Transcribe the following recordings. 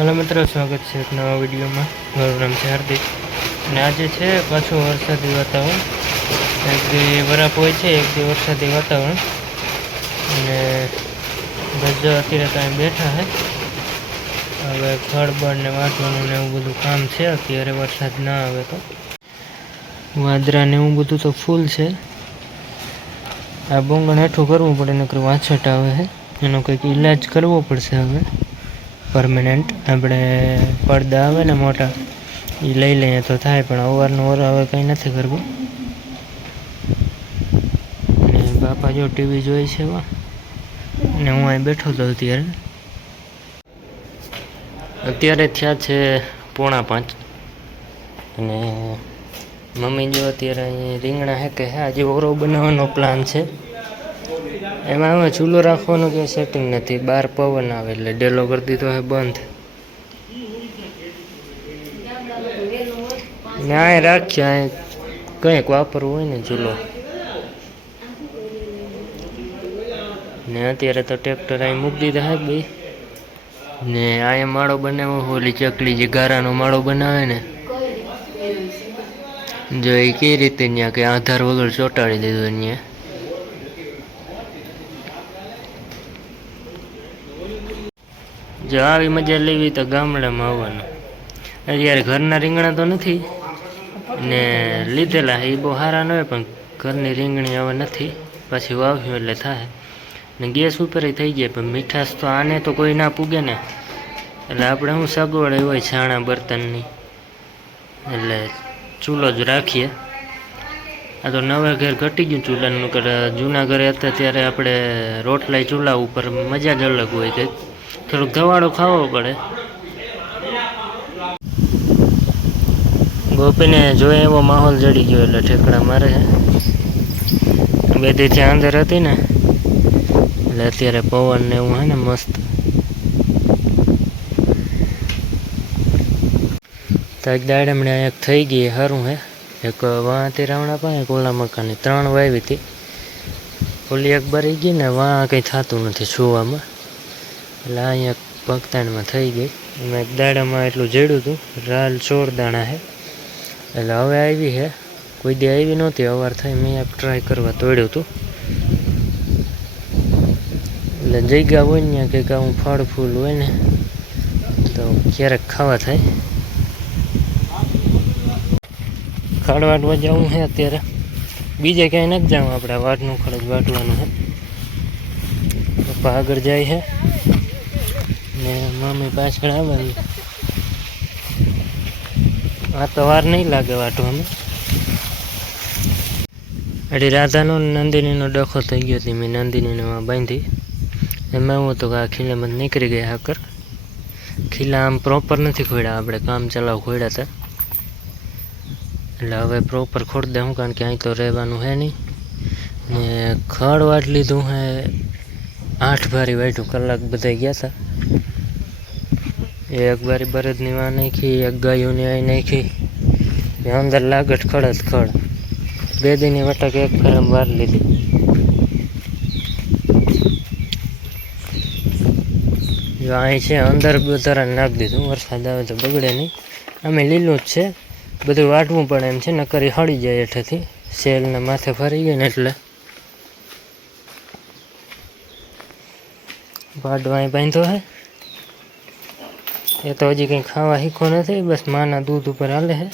Hello मित्रों, स्वागत है एक नवा विडियो में। मारू नाम है हार्दिक ने आज है पाछो वरसादी वातावरण। एक दी बराब हो एक दी वरसादी वातावरण ने बस जो अत्यारे तो बैठा है। हवे खड़बड़ ने वाटवानुं ने एवुं बधुं काम छे। अत्यारे वरसाद ना आवे तो वादरा ने एवुं बधुं तो फूल छे। आ बोंगण हेठुं करवुं पड़े नकर वाछट आवे है। एनो कंईक इलाज करवो पड़शे हवे परमानेंट। આપણે પડદા આવે ને મોટા એ લઈ લઈએ તો થાય, પણ અવારનવાર હવે કંઈ નથી કરવું. ને બાપા જો ટીવી જોઈ છે વા, ને હું અહીં બેઠો હતો અત્યારે થયા છે 4:45 અને મમ્મી જો અત્યારે અહીં રીંગણા હે કે આજે ઓરો બનાવવાનો પ્લાન છે. એમાં હવે ચૂલો રાખવાનું કંઈ સેટિંગ નથી, બહાર પવન આવે એટલે ડેલો કરી દીધો છે બંધ. ને આ રાખીએ, અહીં કંઈક વાપરવું હોય ને ચૂલો. ને અત્યારે તો ટ્રેક્ટર અહીં મૂકી દીધા હે ભાઈ. ને અહીંયા માળો બનાવ્યો, ઓલી ચકલી જે ગારાનો માળો બનાવે ને, જો એ કઈ રીતે ત્યાં કે આધાર વગર ચોંટાડી દીધો ત્યાં. જો આવી મજા લેવી તો ગામડામાં આવવાનું. અત્યારે ઘરના રીંગણા તો નથી ને લીધેલા એ બહુ સારા ન હોય, પણ ઘરની રીંગણી હવે નથી, પાછી વાવ્યું એટલે થાય. ને ગેસ ઉપર થઈ જાય, પણ મીઠાશ તો આને તો કોઈ ના પૂગે ને, એટલે આપણે શું સગવડ હોય છાણા બર્તનની, એટલે ચૂલો જ રાખીએ. આ તો નવા ઘર ઘટી ગયું ચૂલાનું. જૂના ઘરે હતા ત્યારે આપણે રોટલા ચૂલા ઉપર મજા જ અલગ હોય. કંઈક થોડોક ધવાડો ખાવો પડે. ગોપીને જોઈએ એવો માહોલ જડી ગયો એટલે ઠેકડા મારે છે. બેથી ત્યાં અંદર હતી ને એટલે અત્યારે પવન ને એવું હે ને મસ્ત. તો એક દાડમણે એક થઈ ગઈ સારું હે. એક વાંથી રાવણા પાસે કોલા મકાની 3 વાવી હતી. ઓલી એક ભરી ગઈ ને વાં કંઈ થતું નથી સુવામાં, એટલે અહીંયા પગતાણમાં થઈ ગઈ. એમાં એક દાડામાં એટલું જેડ્યું હતું, રાલ 16 દાણા છે. એટલે હવે આવી છે, કોઈ દી આવી નહોતી, અવાર થઈ મેં એક ટ્રાય કરવા તોડ્યું હતું. એટલે જગ્યા હોય ને કંઈક આવું ફળ ફૂલ હોય ને તો ક્યારેક ખાવા થાય. ખાડ વાટવા જવું છે અત્યારે, બીજે ક્યાંય નથી જવું. આપણે વાટનું ખડ જ વાટવાનું છે. પપ્પા આગળ જાય છે ને મમ્મી પાછળ આવવાની. આ તો વાર નહીં લાગે વાટવામાં. એટલે રાધાનો નંદિનીનો ડખો થઈ ગયો હતી, મેં નંદિનીને બાંધી. એમાં એવું હતું કે આ ખીલામાં નીકળી ગયા હાકર. ખીલા આમ પ્રોપર નથી ખોડ્યા, આપણે કામ ચલાવ ખોડ્યા હતા. એટલે હવે પ્રોપર ખોડ દે હું, કારણ કે અહીં તો રહેવાનું હે નહીં. ને ખડ વાટ લીધું હે 8 ભારી વાટ્યું, કલાક બધા ગયા હતા. એક બારી બરદની વાં નાખી, એક ગાયોની અહીં નાખી, અંદર લાગટ ખડ જ ખડ. 2 દીની વટક એક ફેરમ વાર લીધી. જો અહીં છે અંદર બધા નાખી દીધું, વરસાદ આવે તો બગડે નહીં. અમે લીલું જ છે, બધું વાટવું પડે એમ છે, નકરી હળી જાય હેઠેથી. સેલને માથે ફરી ગઈ ને એટલે પાડો અહીં બાંધો હે. એ તો હજી કંઈ ખાવા શીખો નથી, બસ માના દૂધ ઉપર હાલે છે.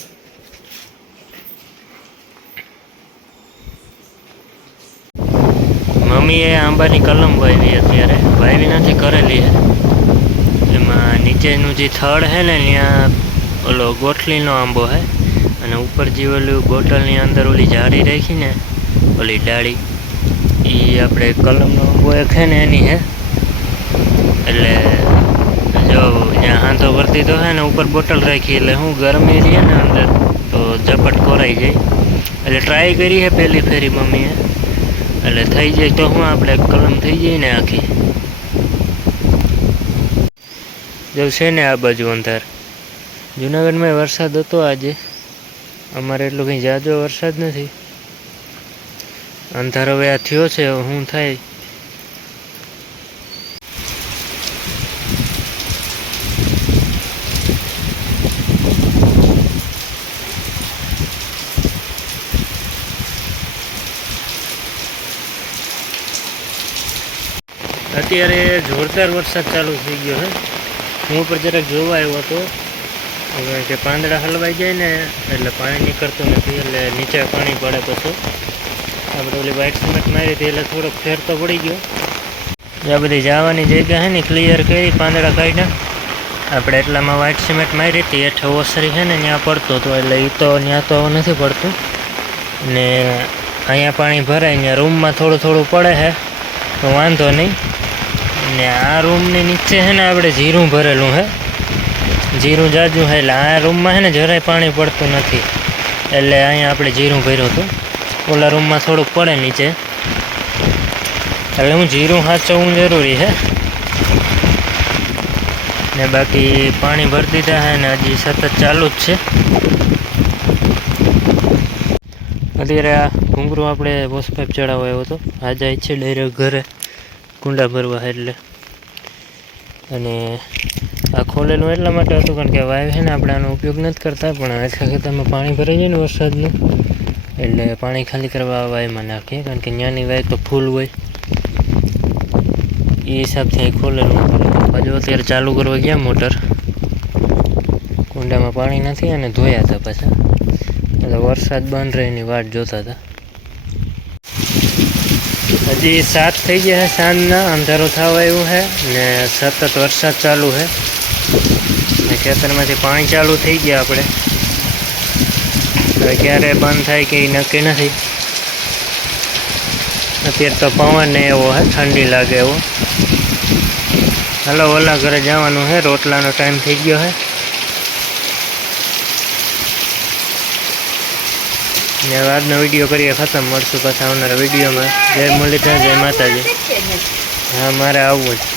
મમ્મીએ આંબાની કલમ વાવી, અત્યારે વાવી નથી કરેલી છે. એમાં નીચેનું જે થડ છે ને ત્યાં ઓલો ગોઠલીનો આંબો છે, અને ઉપર જે ઓલું બોટલની અંદર ઓલી જાળી રાખી ને ઓલી ડાળી, એ આપણે કલમનો આંબો એક છે ને એની છે. એટલે જો ત્યાં હાંધો કરી દીધો છે ને ઉપર બોટલ રાખી, એટલે હું ગરમી રહીએ ને અંદર તો ઝપટ કોરાઈ જાય. એટલે ટ્રાય કરી છે પહેલી ફેરી મમ્મીએ, એટલે થઈ જાય તો હું આપણે કલમ થઈ જાય ને આખી. જો છે ને આ બાજુ અંધાર. જુનાગઢમાં વરસાદ હતો આજે, અમારે એટલો કંઈ ઝાઝો વરસાદ નથી. અંધાર હવે આ થયો છે, શું થાય. અત્યારે જોરદાર વરસાદ ચાલુ થઈ ગયો છે. હું ઉપર જરાક જોવા આવ્યો હતો, હવે કે પાંદડા હલવાઈ જાય ને એટલે પાણી નીકળતું નથી, એટલે નીચે પાણી પડે. પછી આપણે ઓલી વ્હાઇટ સિમેન્ટ મારી હતી એટલે થોડોક ફેર તો પડી ગયો. આ બધી જવાની જગ્યા છે ને ક્લિયર કરી, પાંદડા કાઢ્યા આપણે. એટલામાં વ્હાઇટ સિમેન્ટ મારી હતી, હેઠે ઓસરી છે ને ત્યાં પડતો હતો, એટલે એ તો ત્યાં તો નથી પડતું. ને અહીંયા પાણી ભરાય, ત્યાં રૂમમાં થોડું થોડું પડે છે તો વાંધો નહીં. ને આ રૂમની નીચે છે ને આપણે જીરું ભરેલું છે, જીરું જાજું છે, એટલે આ રૂમમાં છે ને જરાય પાણી પડતું નથી, એટલે અહીંયા આપણે જીરું ભર્યું હતું. ઓલા રૂમમાં થોડુંક પડે નીચે, એટલે હું જીરું સાચવવું જરૂરી છે. ને બાકી પાણી ભરી દીધા છે ને હજી સતત ચાલુ જ છે. અત્યારે આ ઘૂંઘરું આપણે વોશ પાઇપ ચડાવવા આવ્યો હતો, આ જાય છે ડાયરેક્ટ ઘરે કુંડા ભરવા. એટલે અને આ ખોલેલું એટલા માટે હતું કારણ કે વાવ છે ને આપણે આનો ઉપયોગ નથી કરતા, પણ આટલા ખેતરમાં પાણી ભરાઈ જાય ને વરસાદનું, એટલે પાણી ખાલી કરવા વાયમાં નાખીએ, કારણ કે ત્યાંની વાય તો ફૂલ હોય. એ હિસાબથી ખોલેલું. હજુ અત્યારે ચાલુ કરવા ગયા મોટર, કુંડામાં પાણી નથી અને ધોયા હતા પાછા, એટલે વરસાદ બંધ રહે એની વાટ જોતા હતા. હજી 7 થઈ ગયા છે સાંજના, અંધારું થવા આવ્યું છે ને સતત વરસાદ ચાલુ છે. ને ખેતરમાંથી પાણી ચાલુ થઈ ગયા આપણે, હવે ક્યારે બંધ થાય કે એ નક્કી નથી. અત્યારે તો પવન ને એવો છે, ઠંડી લાગે એવો. હાલો ઓલા ઘરે જવાનું છે, રોટલાનો ટાઈમ થઈ ગયો છે. ને આજનો વિડીયો કરીએ ખતમ, મળશું પાછા આવનારા વિડીયોમાં. જય મુરલીધર, જય માતાજી. હા, મારે આવવું જ.